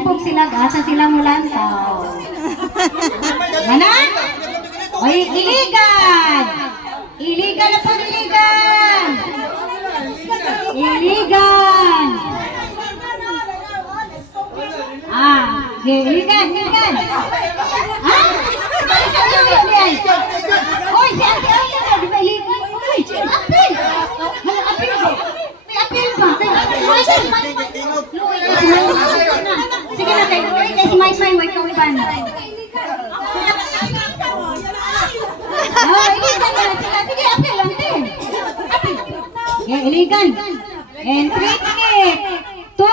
nalipog sila, asa sila mulantaw. Mana? Oy, iligan! Iligan na po, iligan! Iligan! Iligan, iligan! Oy, si Ate Ate, di ba iligan? Oy, si Apil! Hala, Apil ba? May Apil ba? Sige na kayo, kaya si Maymay, wait ka wiban. Iligan na, sige, Apil lang din. Apil. Iligan. And 3, 2,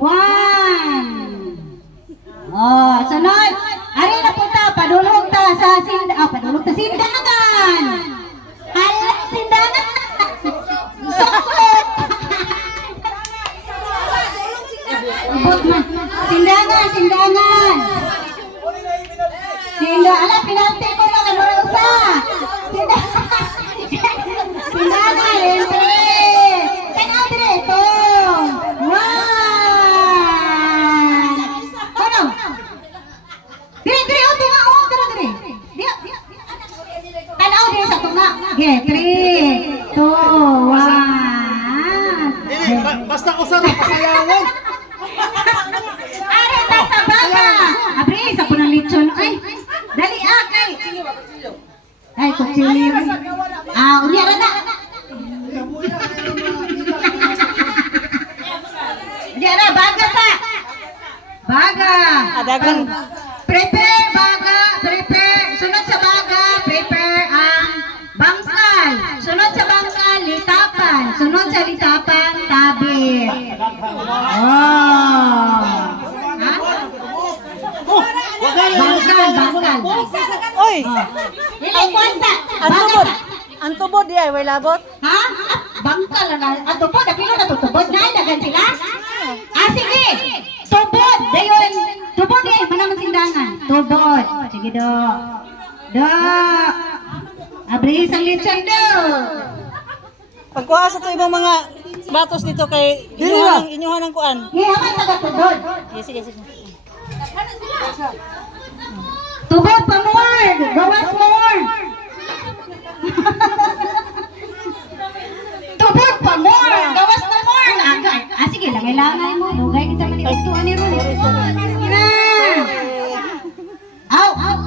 1. Sunod. Ari na po ta, padulog ta sa sindangan. Hala, sindangan. Sindangan. Ala, pinalti ko na ano usa. Sindangan, entre. Tanaw dire ito. Ano? Dire, o, tunga, o, dire. Tanaw dire sa tunga. 3, 2, 1. Basta ko sa pasayawan. Are ta sa baga. Abri, sa punang lechon. Ay, dali kay. Ay, kutsilyo. Unya ra na. Unya ra, baga ta. Baga. Adagan. Prepare baga, prepare. Sunod sa baga, prepare ang bangkal. Sunod sa bangkal, litapan. Sunod sa litapan, tabir. Bangkal. Oy, Dili kwanta. ang tubod di ay way labot. Ha? Bangkal na. Ato po, napilo na tutubod na. Dagan sila. Sige. Tubod. Dayon. Tubod di ay. Manaman sindangan. Tubod. Sige do. Abri isang lechon do. Pagkuha sa to ibang mga batos dito kay inyuhan ng kuan. Hiyaman taga tubod. Sige. Tubod pa more. Gawas more. Tubod pa more. Gawas na more. Sige, langay mo. Dugay kita manipagtuan ni Ron. Na.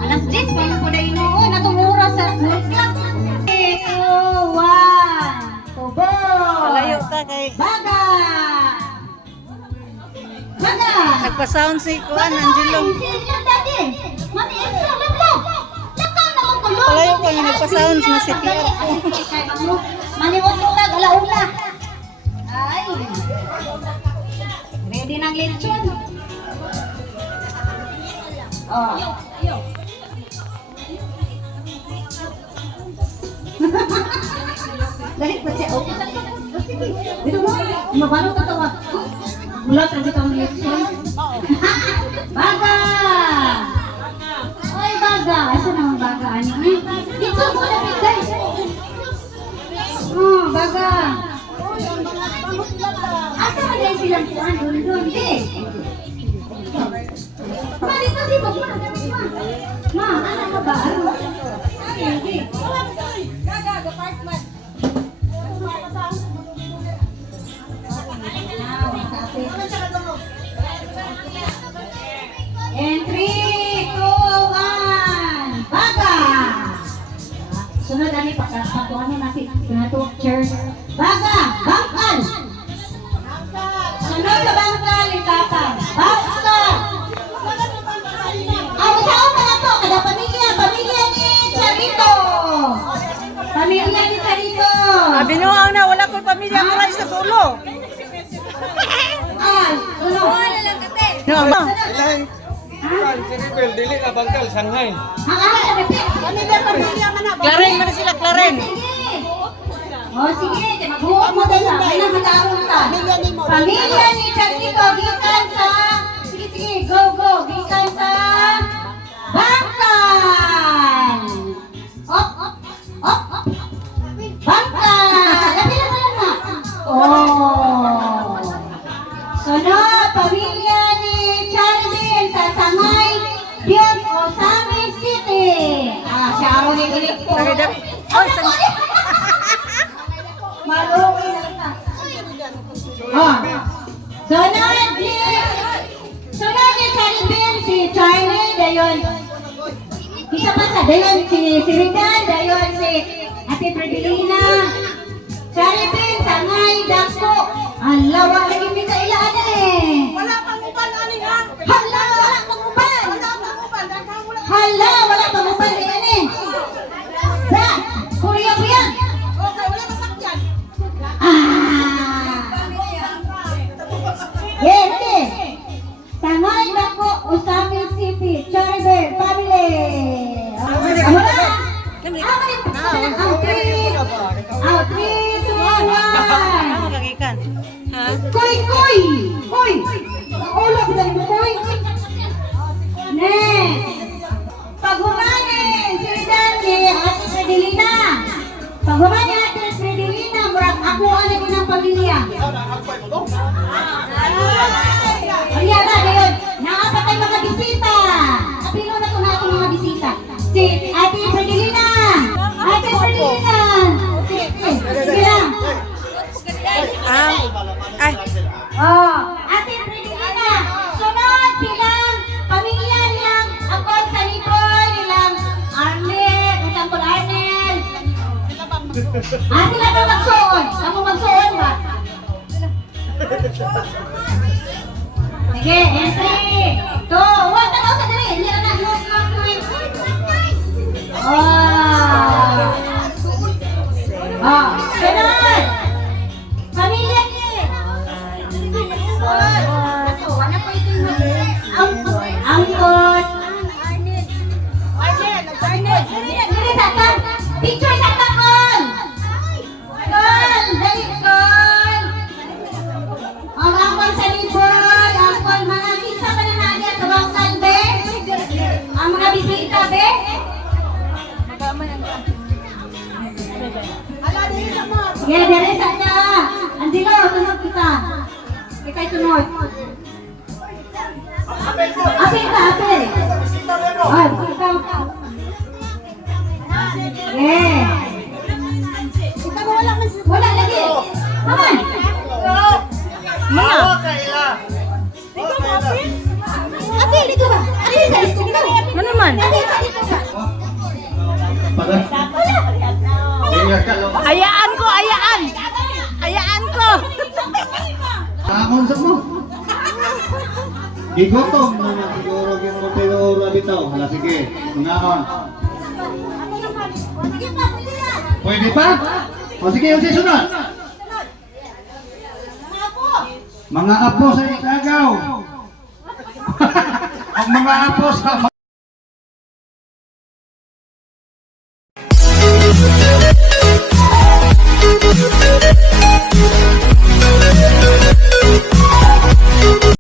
Alas 10 pa po na inuon. Atong oras sa clock. 3, 2, 1. Tubod. Layo ta kay Baga. nagpa-sound si kuan Angelo. Mami, extra lang. Lakaw naman ko lo. Palayo ka nga nagpa-sound na si Pierre. Maniwag mo ka, galaula. Ay. Ready ng lechon. Dali pa siya. Sige. Dito mo. Mabalo ka tawa. Mula sa dito ang lechon. Baga! Oy, baga! Asa naman baga? Ano? Dito mo na guys. Baga! Asa mo din silang kuhan? Doon. Ma, dito si Bob. Ma, anak ka ba? Hindi. Gaga, department. And 3, 2, 1. Baga! Sunod ani pagkakatuan natin nato chairs. Baga! Bangkal! Sunod sa bangkal, litapan. Bangkal! Saan pa na to? Kada pamilya ni Charito. Pamilya ni Charito. Binuang na wala ko pamilya mo sa solo. Sunod. No, ma. Siribel, dili na bangkal, Shanghai. Pamilya man na. Claren man sila, Claren. Sige. Maghuwag mo tayo. Pinamataron ka. Pamilya ni Charito. Gikan sa... Sige. Go. Gikan sa... Bangkal! Op! Bangkal! Lati na. Sunod! pamilya ni Charvin sa Sangay, Dion, Osamis City. Si Aaron ni Gilik po. Sagay oh, sagay. Maluwi na kita. Sunod ni Charvin, si Charlie, dayon. Isa pa sa dayon, si Ridan, dayon si Ate Predelina. Charvin, Sangay, Dako. Ang lawa lagi mi sa ilaan eh. Wala pang uban, ani ha? Hala, wala pang uban. Wala pang uban, daghang wala. Hala, wala pang uban yan eh. Sa, Korea po yan. Okay, wala masakyan. Yes, yes. Sangay Dako, Osamis City, Charber, family. Wala. Ang 3, 2, 1. Kagikan. Ha? Koy, koy! Koy! Ulo ko dali mo, koy! Next! Paghumanin, si Ridan ni Ate Predelina. Paghumanin Ate Predelina, murag ako ano ko ng pamilya. Kaya ba, ngayon, nakapatay mga bisita. Apilo na ko na itong mga bisita. Si Ate Predelina! Ate Predelina! Sige lang. Ay. Oh, Ate Predelina, sunod silang pamilya nilang Angkol sa Lipon, nilang Arnel, Angkol Arnel. Sila ba magsuon? Kamu magsuon ba? Sige, entry. 2, 1, tanaw sa dali. Hindi na look. Sunod. Pamilya niya. Angkot. Dili saktan. Picture saktan kon. Kon, dali kon. Ang angkol sa libon, angkol mga kinsa pa na natin sa bangkan be. Ang mga bisita be. Yeah, dari saja. Andilo, sunod kita. Kita sunod. Apel ka, apel. Oh, kita. Yeah. Wala lagi. Naman. Mga. Apel, dito ba? Apel, sa dito. Ano naman? Apel, sa dito ba? Ayaan ko, ayaan. Ayaan ko. Tamon sa mo. Gigutom naman siguro ginuro bitaw. Hala sige, ngaon. Pwede pa? O sige, yung sunod. Mga apo sa Igagaw. Ang mga apo sa